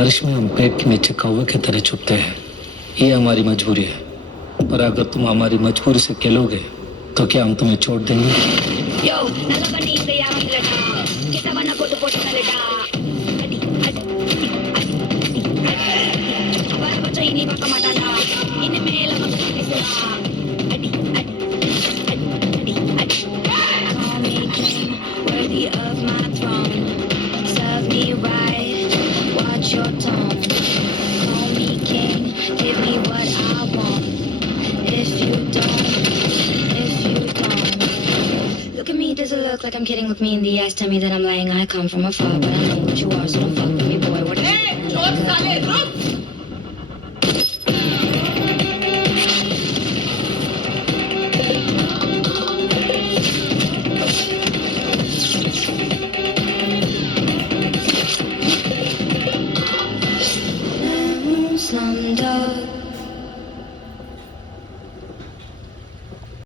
बारिश में हम पेड़ के नीचे कौवे की तरह छुपते हैं। ये हमारी मजबूरी है, पर अगर तुम हमारी मजबूरी से खेलोगे तो क्या हम तुम्हें छोड़ देंगे? Yo, nalakaninde ya maglada. Kita ba na puto-puto talada? Adi, adi, adi, adi. Para ba sa ini makamatala? Inimela magkakisila. Adi, adi, adi, adi, adi. Call me king, worthy of my throne. Serve me right, watch your tone. Call me king, give me what I want. If you don't, if you don't. Look at me, does it look like I'm kidding? Look me in the eyes, tell me that I'm lying. I come from afar, but I know what you are, so don't fuck with me, boy. What Slumdog